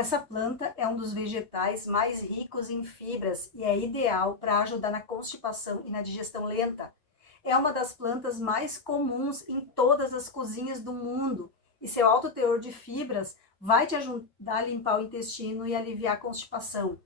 Essa planta é um dos vegetais mais ricos em fibras e é ideal para ajudar na constipação e na digestão lenta. É uma das plantas mais comuns em todas as cozinhas do mundo e seu alto teor de fibras vai te ajudar a limpar o intestino e aliviar a constipação.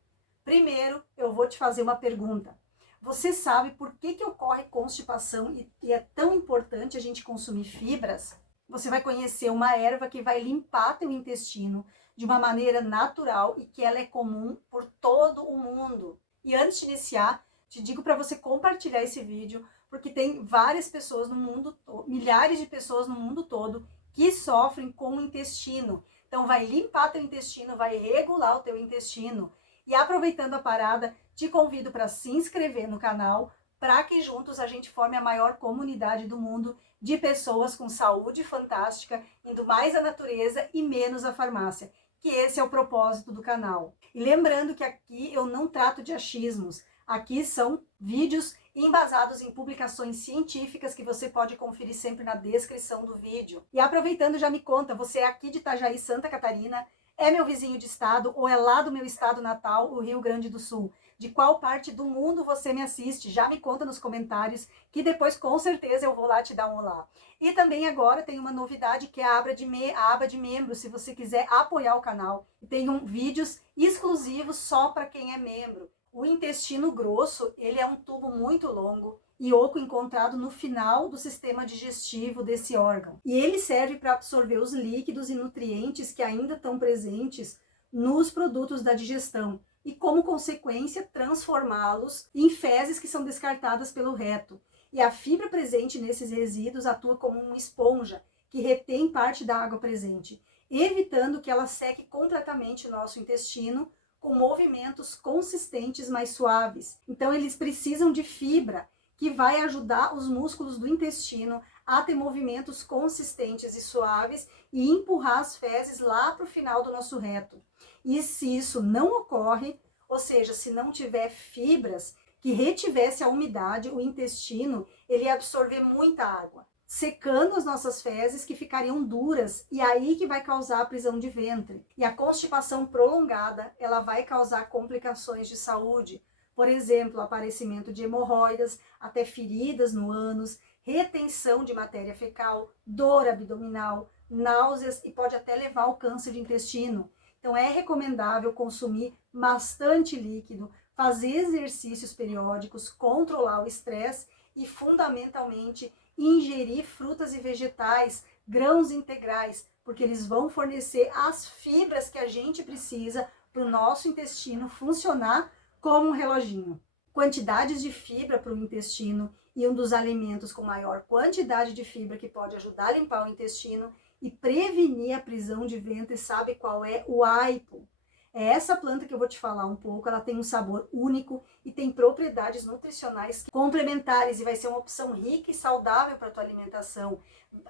Primeiro, eu vou te fazer uma pergunta. Você sabe por que ocorre constipação e é tão importante a gente consumir fibras? Você vai conhecer uma erva que vai limpar teu intestino de uma maneira natural e que ela é comum por todo o mundo. E antes de iniciar, te digo para você compartilhar esse vídeo, porque tem várias pessoas no mundo, milhares de pessoas no mundo todo que sofrem com o intestino. Então vai limpar teu intestino, vai regular o teu intestino. E aproveitando a parada, te convido para se inscrever no canal, para que juntos a gente forme a maior comunidade do mundo de pessoas com saúde fantástica, indo mais à natureza e menos à farmácia, que esse é o propósito do canal. E lembrando que aqui eu não trato de achismos, aqui são vídeos embasados em publicações científicas que você pode conferir sempre na descrição do vídeo. E aproveitando, já me conta, você é aqui de Itajaí, Santa Catarina, é meu vizinho de estado ou é lá do meu estado natal, o Rio Grande do Sul? De qual parte do mundo você me assiste? Já me conta nos comentários, que depois com certeza eu vou lá te dar um olá. E também agora tem uma novidade que é a aba de membros, se você quiser apoiar o canal. E tem vídeos exclusivos só para quem é membro. O intestino grosso, ele é um tubo muito longo e oco encontrado no final do sistema digestivo desse órgão. E ele serve para absorver os líquidos e nutrientes que ainda estão presentes nos produtos da digestão e, como consequência, transformá-los em fezes que são descartadas pelo reto. E a fibra presente nesses resíduos atua como uma esponja que retém parte da água presente, evitando que ela seque completamente o nosso intestino com movimentos consistentes mais suaves. Então eles precisam de fibra, que vai ajudar os músculos do intestino a ter movimentos consistentes e suaves e empurrar as fezes lá para o final do nosso reto. E se isso não ocorre, ou seja, se não tiver fibras que retivesse a umidade, o intestino ele ia absorver muita água, secando as nossas fezes que ficariam duras e aí que vai causar a prisão de ventre. E a constipação prolongada, ela vai causar complicações de saúde, por exemplo, aparecimento de hemorroidas, até feridas no ânus, retenção de matéria fecal, dor abdominal, náuseas e pode até levar ao câncer de intestino. Então é recomendável consumir bastante líquido, fazer exercícios periódicos, controlar o estresse e fundamentalmente ingerir frutas e vegetais, grãos integrais, porque eles vão fornecer as fibras que a gente precisa para o nosso intestino funcionar como um reloginho. Quantidades de fibra para o intestino e um dos alimentos com maior quantidade de fibra que pode ajudar a limpar o intestino e prevenir a prisão de ventre, sabe qual é? O aipo. É essa planta que eu vou te falar um pouco, ela tem um sabor único e tem propriedades nutricionais complementares e vai ser uma opção rica e saudável para a tua alimentação.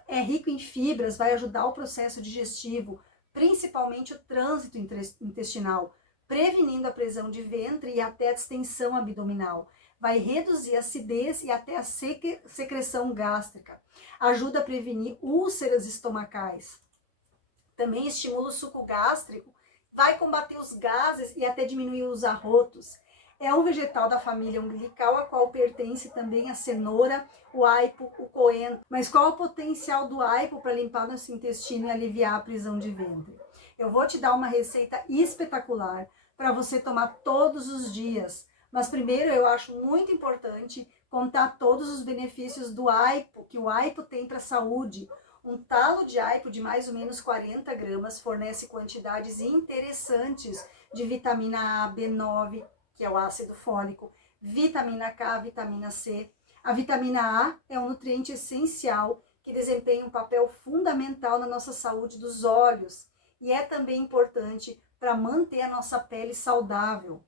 É rico em fibras, vai ajudar o processo digestivo, principalmente o trânsito intestinal, prevenindo a prisão de ventre e até a distensão abdominal. Vai reduzir a acidez e até a secreção gástrica. Ajuda a prevenir úlceras estomacais. Também estimula o suco gástrico, vai combater os gases e até diminuir os arrotos. É um vegetal da família umbilical, a qual pertence também a cenoura, o aipo, o coentro. Mas qual o potencial do aipo para limpar nosso intestino e aliviar a prisão de ventre? Eu vou te dar uma receita espetacular para você tomar todos os dias. Mas primeiro eu acho muito importante contar todos os benefícios do aipo, que o aipo tem para a saúde. Um talo de aipo de mais ou menos 40 gramas fornece quantidades interessantes de vitamina A, B9, que é o ácido fólico, vitamina K, vitamina C. A vitamina A é um nutriente essencial que desempenha um papel fundamental na nossa saúde dos olhos e é também importante para manter a nossa pele saudável.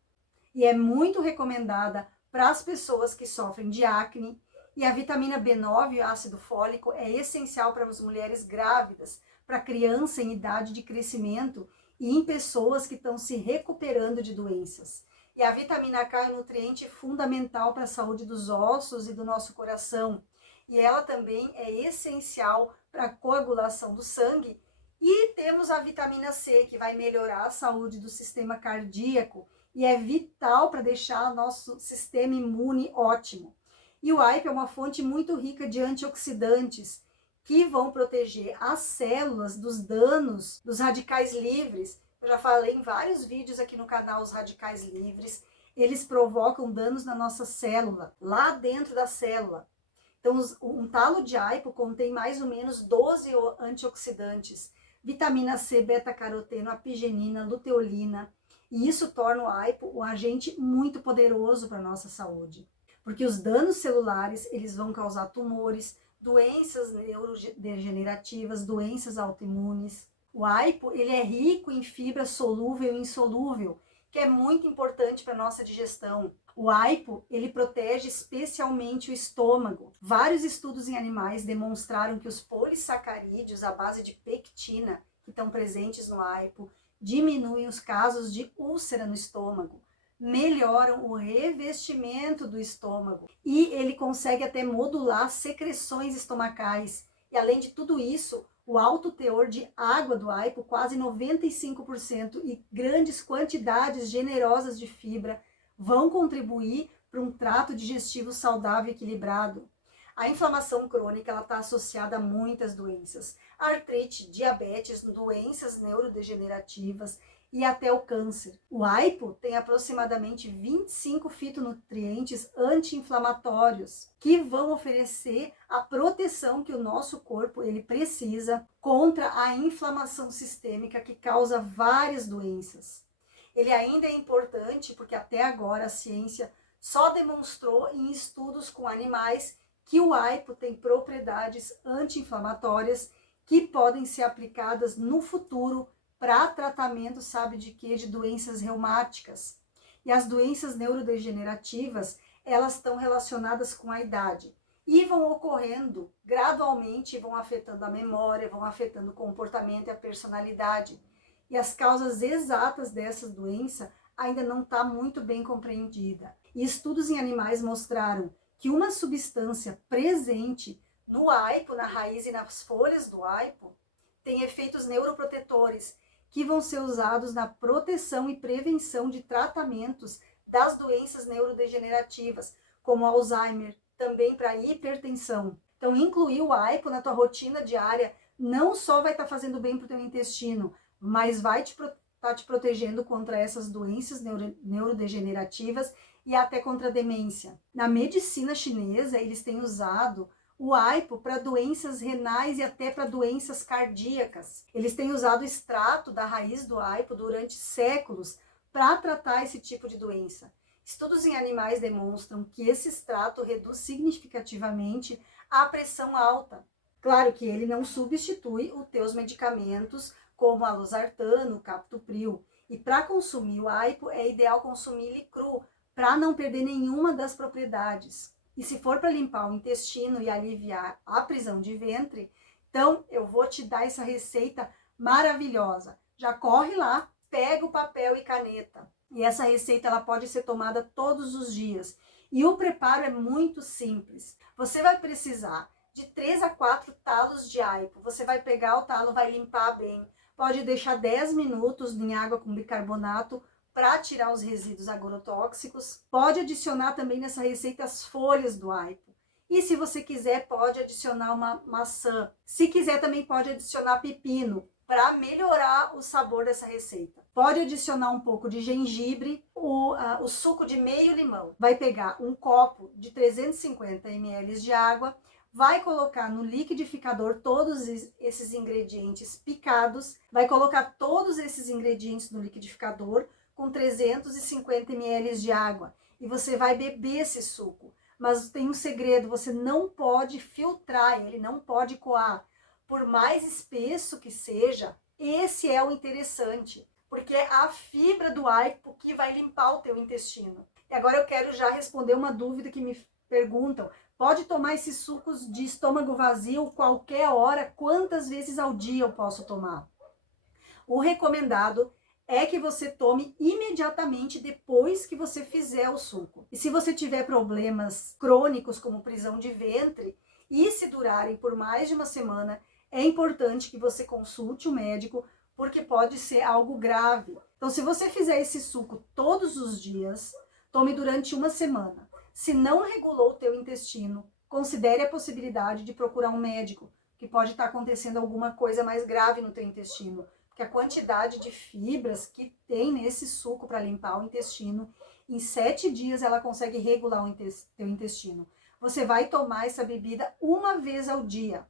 E é muito recomendada para as pessoas que sofrem de acne. E a vitamina B9, ácido fólico, é essencial para as mulheres grávidas, para criança em idade de crescimento e em pessoas que estão se recuperando de doenças. E a vitamina K é um nutriente fundamental para a saúde dos ossos e do nosso coração. E ela também é essencial para a coagulação do sangue E temos a vitamina C, que vai melhorar a saúde do sistema cardíaco e é vital para deixar o nosso sistema imune ótimo. E o aipo é uma fonte muito rica de antioxidantes que vão proteger as células dos danos dos radicais livres. Eu já falei em vários vídeos aqui no canal os radicais livres. Eles provocam danos na nossa célula, lá dentro da célula. Então, um talo de aipo contém mais ou menos 12 antioxidantes, vitamina C, beta-caroteno, apigenina, luteolina, e isso torna o aipo um agente muito poderoso para a nossa saúde, porque os danos celulares, eles vão causar tumores, doenças neurodegenerativas, doenças autoimunes. O aipo, ele é rico em fibra solúvel e insolúvel, que é muito importante para a nossa digestão. O aipo, ele protege especialmente o estômago. Vários estudos em animais demonstraram que os polissacarídeos à base de pectina, que estão presentes no aipo, diminuem os casos de úlcera no estômago, melhoram o revestimento do estômago e ele consegue até modular secreções estomacais. E além de tudo isso, o alto teor de água do aipo, quase 95%, e grandes quantidades generosas de fibra vão contribuir para um trato digestivo saudável e equilibrado. A inflamação crônica está associada a muitas doenças, artrite, diabetes, doenças neurodegenerativas e até o câncer. O aipo tem aproximadamente 25 fitonutrientes anti-inflamatórios que vão oferecer a proteção que o nosso corpo ele precisa contra a inflamação sistêmica que causa várias doenças. Ele ainda é importante porque até agora a ciência só demonstrou em estudos com animais que o aipo tem propriedades anti-inflamatórias que podem ser aplicadas no futuro para tratamento, sabe de quê? De doenças reumáticas. E as doenças neurodegenerativas, elas estão relacionadas com a idade e vão ocorrendo gradualmente, vão afetando a memória, vão afetando o comportamento e a personalidade. E as causas exatas dessa doença ainda não está muito bem compreendida. E estudos em animais mostraram que uma substância presente no aipo, na raiz e nas folhas do aipo, tem efeitos neuroprotetores que vão ser usados na proteção e prevenção de tratamentos das doenças neurodegenerativas, como Alzheimer, também para hipertensão. Então, incluir o aipo na tua rotina diária não só vai estar fazendo bem para o teu intestino, mas vai estar te protegendo contra essas doenças neurodegenerativas e até contra a demência. Na medicina chinesa, eles têm usado o aipo para doenças renais e até para doenças cardíacas. Eles têm usado o extrato da raiz do aipo durante séculos para tratar esse tipo de doença. Estudos em animais demonstram que esse extrato reduz significativamente a pressão alta. Claro que ele não substitui os teus medicamentos como a losartano, o captopril. E para consumir o aipo é ideal consumir ele cru, para não perder nenhuma das propriedades. E se for para limpar o intestino e aliviar a prisão de ventre, então eu vou te dar essa receita maravilhosa. Já corre lá, pega o papel e caneta. E essa receita ela pode ser tomada todos os dias. E o preparo é muito simples. Você vai precisar de 3 a 4 talos de aipo. Você vai pegar o talo, vai limpar bem. Pode deixar 10 minutos em água com bicarbonato para tirar os resíduos agrotóxicos. Pode adicionar também nessa receita as folhas do aipo. E se você quiser, pode adicionar uma maçã. Se quiser, também pode adicionar pepino para melhorar o sabor dessa receita. Pode adicionar um pouco de gengibre, o suco de meio limão. Vai pegar um copo de 350 ml de água, vai colocar no liquidificador todos esses ingredientes picados, vai colocar todos esses ingredientes no liquidificador com 350 ml de água e você vai beber esse suco. Mas tem um segredo, você não pode filtrar ele, não pode coar. Por mais espesso que seja, esse é o interessante, porque é a fibra do aipo que vai limpar o teu intestino. E agora eu quero já responder uma dúvida que me perguntam. Pode tomar esses sucos de estômago vazio qualquer hora? Quantas vezes ao dia eu posso tomar? O recomendado é que você tome imediatamente depois que você fizer o suco. E se você tiver problemas crônicos como prisão de ventre, e se durarem por mais de uma semana, é importante que você consulte o médico, porque pode ser algo grave. Então, se você fizer esse suco todos os dias, tome durante uma semana. Se não regulou o teu intestino, considere a possibilidade de procurar um médico, que pode estar acontecendo alguma coisa mais grave no teu intestino, porque a quantidade de fibras que tem nesse suco para limpar o intestino, em 7 dias ela consegue regular o teu intestino. Você vai tomar essa bebida uma vez ao dia.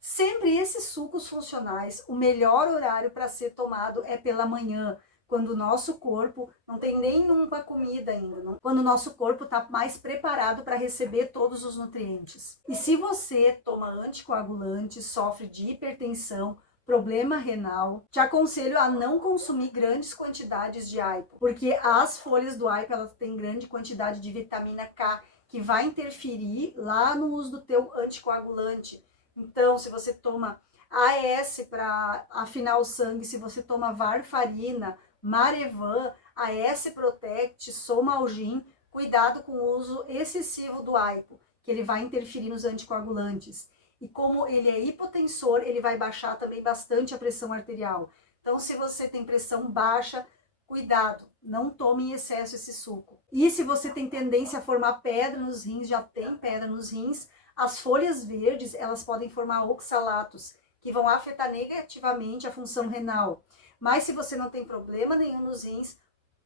Sempre esses sucos funcionais, o melhor horário para ser tomado é pela manhã, quando o nosso corpo não tem nenhuma comida ainda, não? Quando o nosso corpo está mais preparado para receber todos os nutrientes. E se você toma anticoagulante, sofre de hipertensão, problema renal, te aconselho a não consumir grandes quantidades de aipo, porque as folhas do aipo elas têm grande quantidade de vitamina K, que vai interferir lá no uso do teu anticoagulante. Então, se você toma AS para afinar o sangue, se você toma varfarina, Marevan, AS Protect, Somalgin, cuidado com o uso excessivo do aipo, que ele vai interferir nos anticoagulantes. E como ele é hipotensor, ele vai baixar também bastante a pressão arterial. Então, se você tem pressão baixa, cuidado, não tome em excesso esse suco. E se você tem tendência a formar pedra nos rins, já tem pedra nos rins, as folhas verdes, elas podem formar oxalatos, que vão afetar negativamente a função renal. Mas se você não tem problema nenhum nos rins,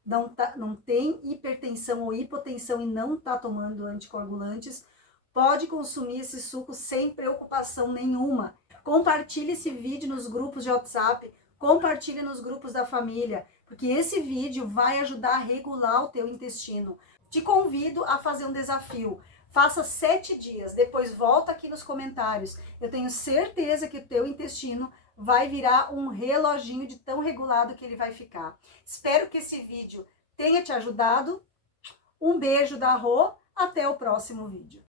não tem hipertensão ou hipotensão e não está tomando anticoagulantes, pode consumir esse suco sem preocupação nenhuma. Compartilhe esse vídeo nos grupos de WhatsApp, compartilhe nos grupos da família, porque esse vídeo vai ajudar a regular o teu intestino. Te convido a fazer um desafio. Faça 7 dias, depois volta aqui nos comentários. Eu tenho certeza que o teu intestino vai virar um reloginho de tão regulado que ele vai ficar. Espero que esse vídeo tenha te ajudado. Um beijo da Rô, até o próximo vídeo.